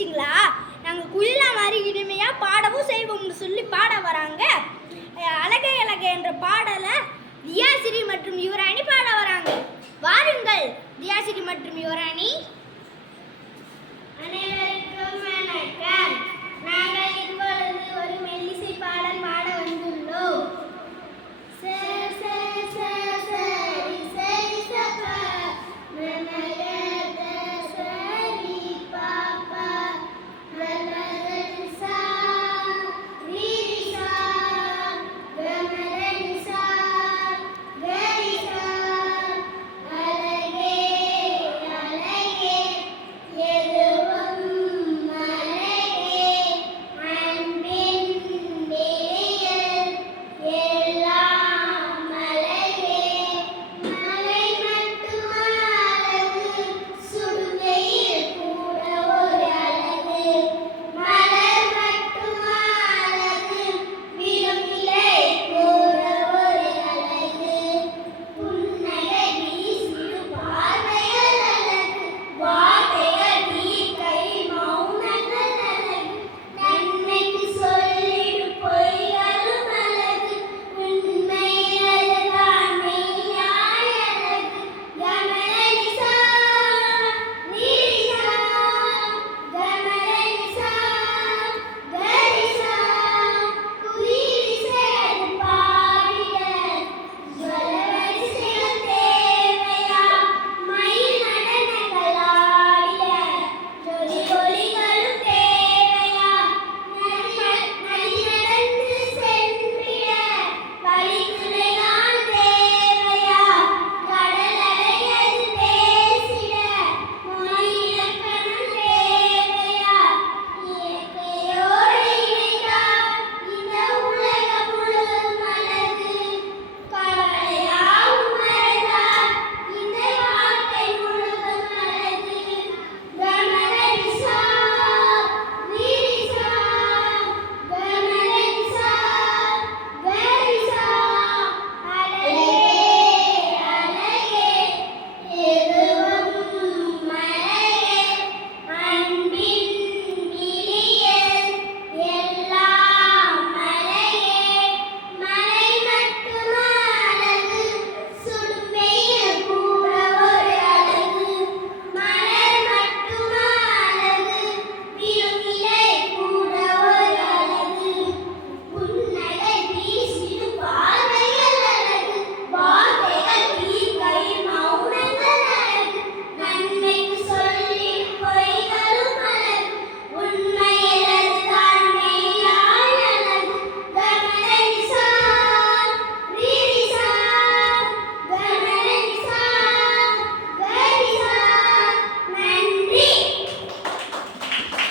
வச்சிங்களா நாங்கள் குயிலா மாதிரி இனிமையாக பாடவும் செய்வோம்னு சொல்லி பாட வராங்க. அழகை அழகை என்ற பாடலை தியாசிரி மற்றும் யுவராஜ்